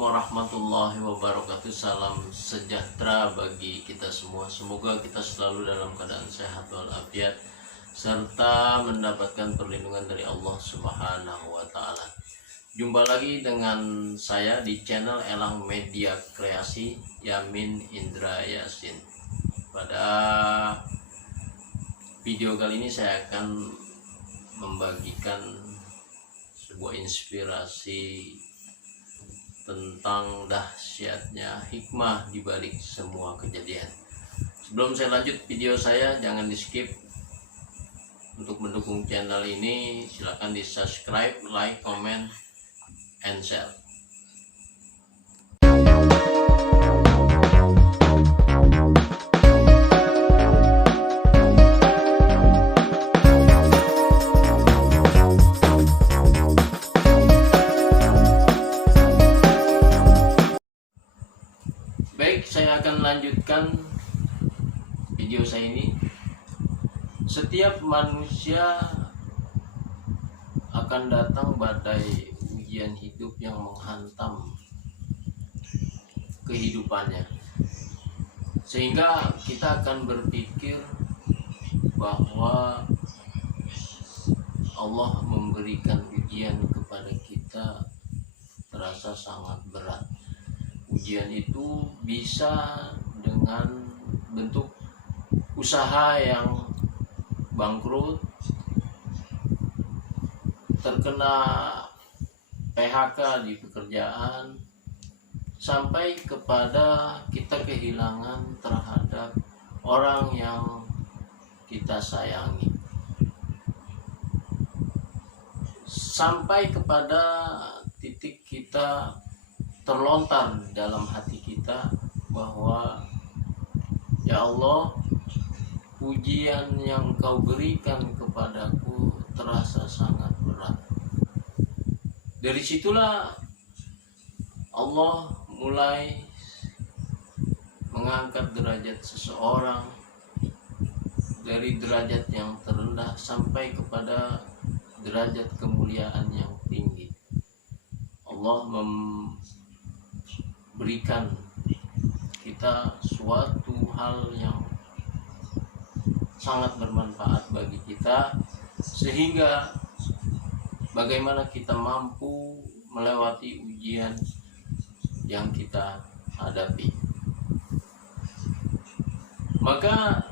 warahmatullahi wabarakatuh. Salam sejahtera bagi kita semua. Semoga kita selalu dalam keadaan sehat walafiat serta mendapatkan perlindungan dari Allah Subhanahu wa taala. Jumpa lagi dengan saya di channel Elang Media Kreasi, Yamin Indra Yasin. Pada video kali ini saya akan membagikan sebuah inspirasi tentang dahsyatnya hikmah di balik semua kejadian. Sebelum saya lanjut video saya, jangan di skip. Untuk mendukung channel ini silahkan di subscribe, like, comment, and share. Baik, saya akan lanjutkan video saya ini. Setiap manusia akan datang badai ujian hidup yang menghantam kehidupannya, sehingga kita akan berpikir bahwa Allah memberikan ujian kepada kita terasa sangat berat. Ujian itu bisa dengan bentuk usaha yang bangkrut, terkena PHK di pekerjaan, sampai kepada kita kehilangan terhadap orang yang kita sayangi, sampai kepada titik kita terlontar dalam hati kita bahwa ya Allah, ujian yang Kau berikan kepadaku terasa sangat berat. Dari situlah Allah mulai mengangkat derajat seseorang dari derajat yang terendah sampai kepada derajat kemuliaan yang tinggi. Allah memberikan kita suatu hal yang sangat bermanfaat bagi kita, sehingga bagaimana kita mampu melewati ujian yang kita hadapi. Maka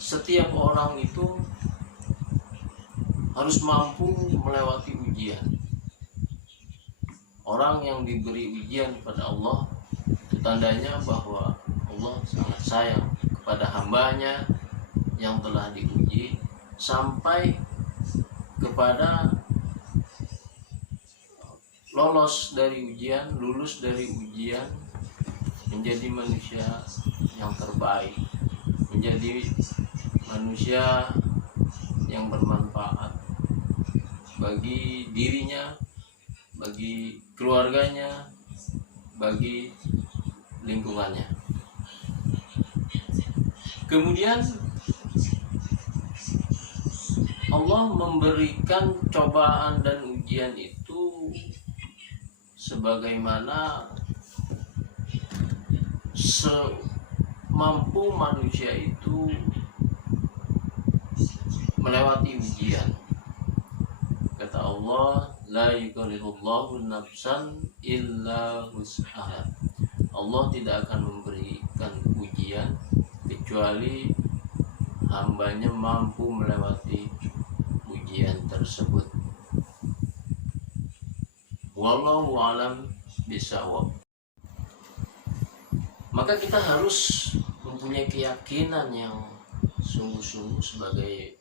setiap orang itu harus mampu melewati ujian. Orang yang diberi ujian pada Allah, itu tandanya bahwa Allah sangat sayang kepada hambanya yang telah diuji, sampai kepada lolos dari ujian, lulus dari ujian, menjadi manusia yang terbaik, menjadi manusia yang bermanfaat bagi dirinya, bagi keluarganya, bagi lingkungannya. Kemudian Allah memberikan cobaan dan ujian itu sebagaimana semampu manusia itu melewati ujian. Kata Allah, la yukallifullahu nafsan illa wus'aha. Allah tidak akan memberikan ujian kecuali hambanya mampu melewati ujian tersebut. Wallahu a'lam bishawab. Maka kita harus mempunyai keyakinan yang sungguh-sungguh sebagai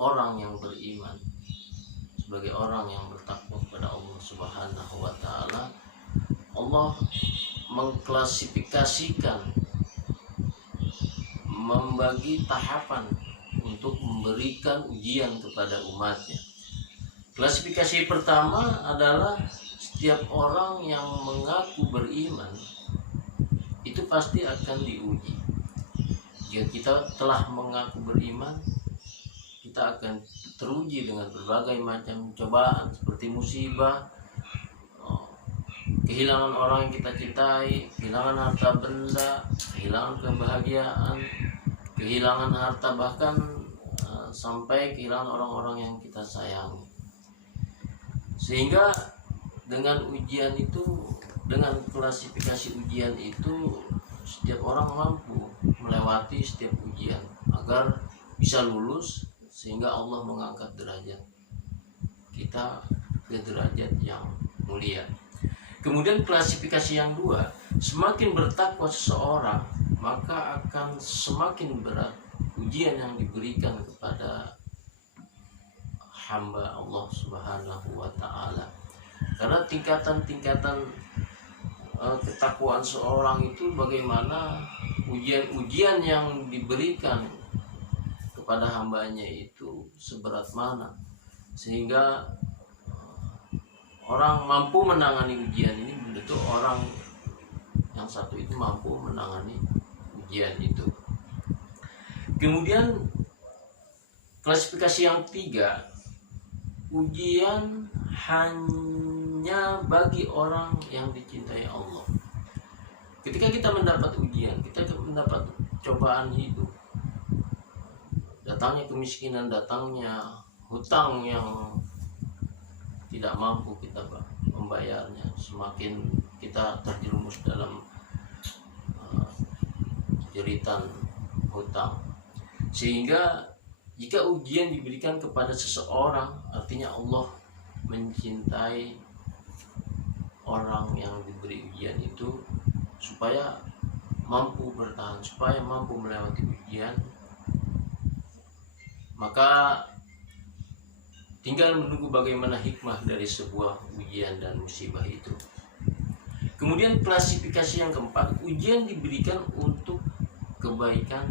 orang yang beriman, sebagai orang yang bertakwa kepada Allah Subhanahu wa taala. Allah mengklasifikasikan, membagi tahapan untuk memberikan ujian kepada umatnya. Klasifikasi pertama adalah setiap orang yang mengaku beriman itu pasti akan diuji. Jika kita telah mengaku beriman, kita akan teruji dengan berbagai macam cobaan seperti musibah, kehilangan orang yang kita cintai, kehilangan harta benda, kehilangan kebahagiaan, kehilangan harta, bahkan sampai kehilangan orang-orang yang kita sayangi. Sehingga dengan ujian itu, dengan klasifikasi ujian itu, setiap orang mampu melewati setiap ujian agar bisa lulus, sehingga Allah mengangkat derajat kita ke derajat yang mulia. Kemudian klasifikasi yang dua, semakin bertakwa seseorang, maka akan semakin berat ujian yang diberikan kepada hamba Allah Subhanahu wa ta'ala. Karena tingkatan-tingkatan ketakwaan seorang itu, bagaimana ujian-ujian yang diberikan kepada hambanya itu seberat mana, sehingga orang mampu menangani ujian ini. Betul, orang yang satu itu mampu menangani ujian itu. Kemudian klasifikasi yang tiga, ujian hanya bagi orang yang dicintai Allah. Ketika kita mendapat ujian, kita mendapat cobaan hidup, datangnya kemiskinan, datangnya hutang yang tidak mampu kita membayarnya, semakin kita terjerumus dalam jeritan hutang. Sehingga jika ujian diberikan kepada seseorang, artinya Allah mencintai orang yang diberi ujian itu supaya mampu bertahan, supaya mampu melewati ujian. Maka tinggal menunggu bagaimana hikmah dari sebuah ujian dan musibah itu. Kemudian klasifikasi yang keempat, ujian diberikan untuk kebaikan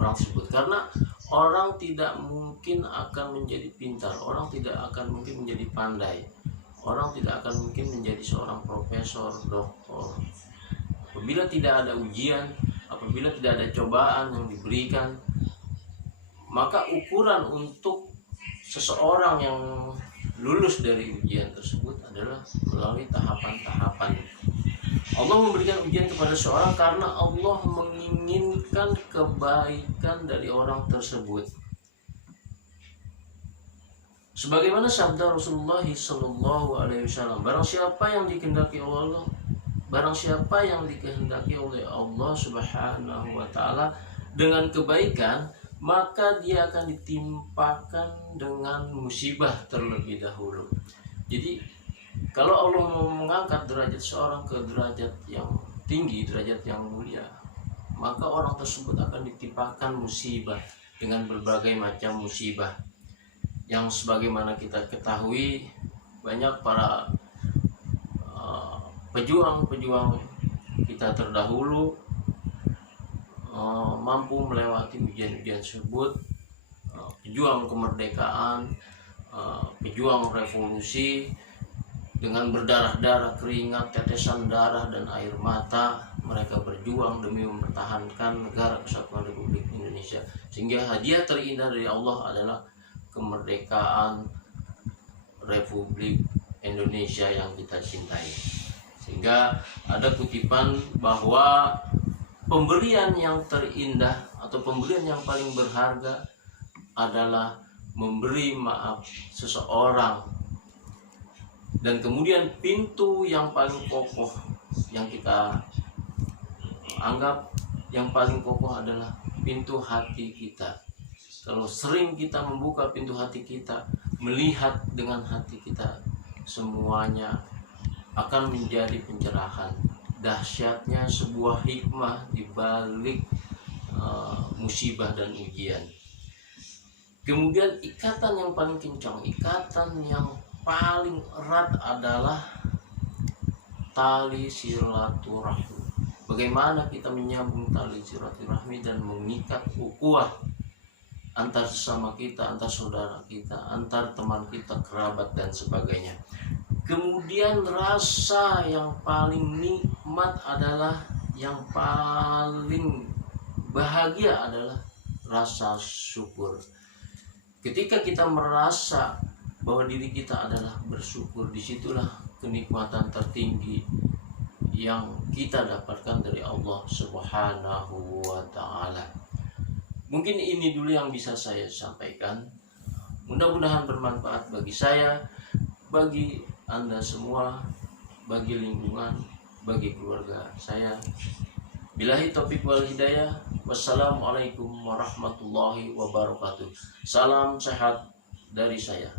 orang tersebut. Karena orang tidak mungkin akan menjadi pintar, orang tidak akan mungkin menjadi pandai, orang tidak akan mungkin menjadi seorang profesor, doktor, apabila tidak ada ujian, apabila tidak ada cobaan yang diberikan. Maka ukuran untuk seseorang yang lulus dari ujian tersebut adalah melalui tahapan-tahapan. Allah memberikan ujian kepada seorang karena Allah menginginkan kebaikan dari orang tersebut. Sebagaimana sabda Rasulullah SAW, barang siapa yang dikehendaki Allah, barang siapa yang dikehendaki oleh Allah Subhanahu wa ta'ala dengan kebaikan, maka dia akan ditimpakan dengan musibah terlebih dahulu. Jadi kalau Allah mau mengangkat derajat seorang ke derajat yang tinggi, derajat yang mulia, maka orang tersebut akan ditimpakan musibah dengan berbagai macam musibah. Yang sebagaimana kita ketahui, banyak para pejuang-pejuang kita terdahulu mampu melewati ujian-ujian tersebut, pejuang kemerdekaan, pejuang revolusi, dengan berdarah-darah, keringat, tetesan darah dan air mata, mereka berjuang demi mempertahankan negara kesatuan Republik Indonesia. Sehingga hadiah terindah dari Allah adalah kemerdekaan Republik Indonesia yang kita cintai. Sehingga ada kutipan bahwa pemberian yang terindah atau pemberian yang paling berharga adalah memberi maaf seseorang. Dan kemudian pintu yang paling kokoh yang kita anggap yang paling kokoh adalah pintu hati kita. Kalau sering kita membuka pintu hati kita, melihat dengan hati kita, semuanya akan menjadi pencerahan. Dahsyatnya sebuah hikmah di balik musibah dan ujian. Kemudian ikatan yang paling kencang, ikatan yang paling erat adalah tali silaturahmi. Bagaimana kita menyambung tali silaturahmi dan mengikat ukhuwah antar sesama kita, antar saudara kita, antar teman kita, kerabat dan sebagainya. Kemudian rasa yang paling nikmat adalah, yang paling bahagia adalah rasa syukur. Ketika kita merasa bahwa diri kita adalah bersyukur, disitulah kenikmatan tertinggi yang kita dapatkan dari Allah Subhanahu wa Ta'ala. Mungkin ini dulu yang bisa saya sampaikan. Mudah-mudahan bermanfaat bagi saya, bagi Anda semua, bagi lingkungan, bagi keluarga saya. Billahi taufiq wal hidayah. Wassalamualaikum warahmatullahi wabarakatuh. Salam sehat dari saya.